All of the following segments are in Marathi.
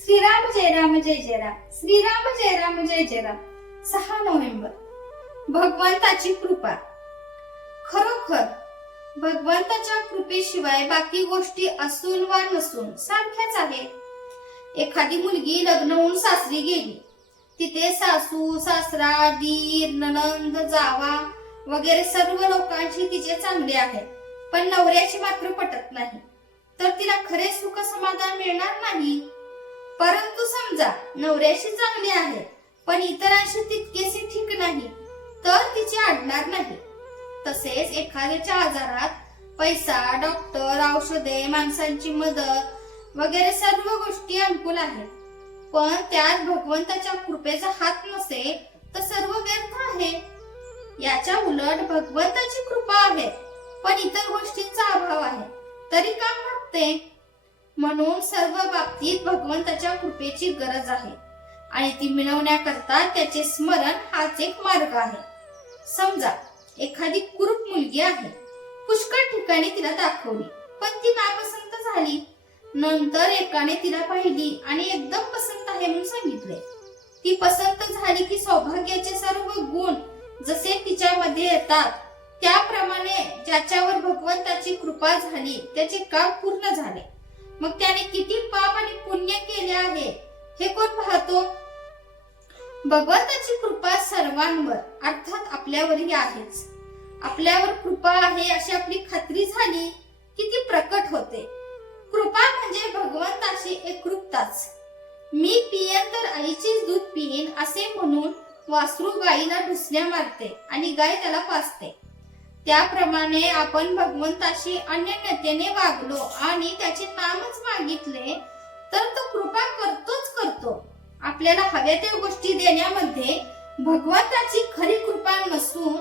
श्रीराम जय राम जय जय राम श्रीराम जय राम जय जय राम सहा नोव्हेंबर भगवंताची कृपा खरोखर भगवंताच्या कृपेशिवाय बाकी गोष्टी असून वा नसून सारख्याच आहेत एखादी मुलगी लग्न होऊन सासरी गेली तिथे सासू सासरा दीर ननंद जावा वगैरे सर्व लोकांशी तिचे चांगले आहे पण नवऱ्याची मात्र पटत नाही तर तिला खरे सुख समाधान मिळणार नाही परंतु समजा नवऱ्याशी चांगली आहे पण इतरांशी तितकेसे ठीक नाही तर तिची अडणार नाही. तसेच एखाद्याच्या आजारात पैसा डॉक्टर औषधे माणसांची मदत वगैरे सर्व गोष्टी अनुकूल आहेत. पण त्यात भगवंताच्या कृपेचा हात नसेल तर सर्व व्यर्थ आहे. याच्या उलट भगवंताची कृपा आहे पण इतर गोष्टींचा अभाव आहे. तरी काम भागते? म्हणून सर्व बाबतीत भगवंताच्या कृपेची गरज आहे. आणि ती मिळवण्याकरता त्याचे स्मरण हाच एक मार्ग आहे. समजा एखादी कुरूप मुलगी आहे. पुष्कळ ठिकाणी तिला दाखवली पण ती नापसंत झाली. नंतर एकाने तिला पाहिली आणि एकदम पसंत आहे म्हणून सांगितले. ती पसंत झाली की सौभाग्याचे सर्व गुण जसे तिच्यामध्ये येतात त्याप्रमाणे ज्याच्यावर भगवंताची कृपा झाली त्याचे काम पूर्ण झाले. मग त्याने किती पाप आणि पुण्य केले आहे हे कोण पाहतो? भगवंताची कृपा सर्वांवर अर्थात आपल्यावरही आहेच. आपल्यावर कृपा आहे अशी आपली खात्री झाली की ती प्रकट होते. कृपा म्हणजे भगवंताशी एकरूपताच. मी पियन तर आईचीच दूध पिईन असे म्हणून वासरू गायीला ढुसल्या मारते आणि गाय त्याला पाचते त्याप्रमाणे आपण भगवंताशी अन्यन्यतेने वागलो आणि त्याचे नामच मागितले तर तो कृपा करतोच करतो. आपल्याला हव्या त्या गोष्टी देण्यामध्ये भगवंताची खरी कृपा नसून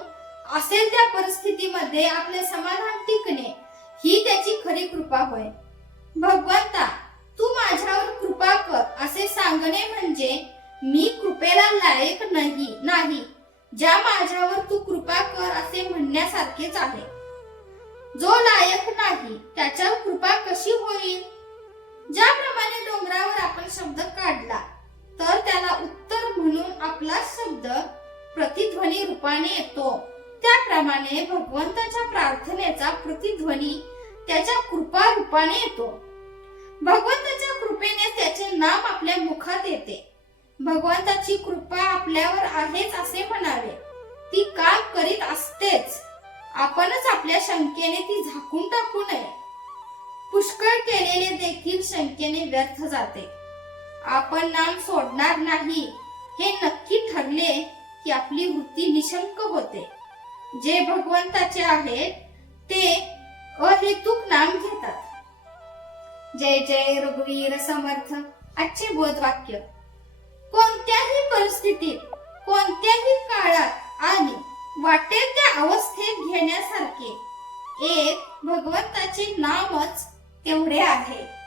असेल त्या परिस्थितीमध्ये आपले समाधान टिकणे ही त्याची खरी कृपा होय. भगवंता तू माझ्यावर कृपा कर असे सांगणे म्हणजे मी कृपेला लायक नाही नाही. ज्या माझ्यावर तू कृपा कर असे म्हणण्यासारखेच आहे. जो लायक नाही त्याच्यावर कृपा कशी होईल? ज्याप्रमाणे डोंगरावर आपण शब्द काढला तर त्याला उत्तर म्हणून आपला शब्द प्रतिध्वनी रूपाने येतो. त्याप्रमाणे भगवंताच्या प्रार्थनेचा प्रतिध्वनी त्याच्या कृपा रूपाने येतो. भगवंताच्या कृपेने त्याचे नाम आपल्या मुखात येते. भगवंताची कृपा आपल्यावर आहेच असे म्हणावे. ती काम करीत असतेच. आपणच आपल्या शंकेने ती झाकून टाकू नये. पुष्कळ केलेले देखील शंकेने व्यर्थ जाते. आपण नाम सोडणार नाही. हे नक्की ठरले की आपली वृत्ती निशंक होते. जे भगवंताचे आहेत ते अहेतुक नाम घेतात. जय जय रघुवीर समर्थ. आजचे बोधवाक्य परिस्थितीत कोणत्याही काळात आणि वाटेल त्या अवस्थेत घेण्यासारखे. एक भगवंताचे नामच तेवढे आहे.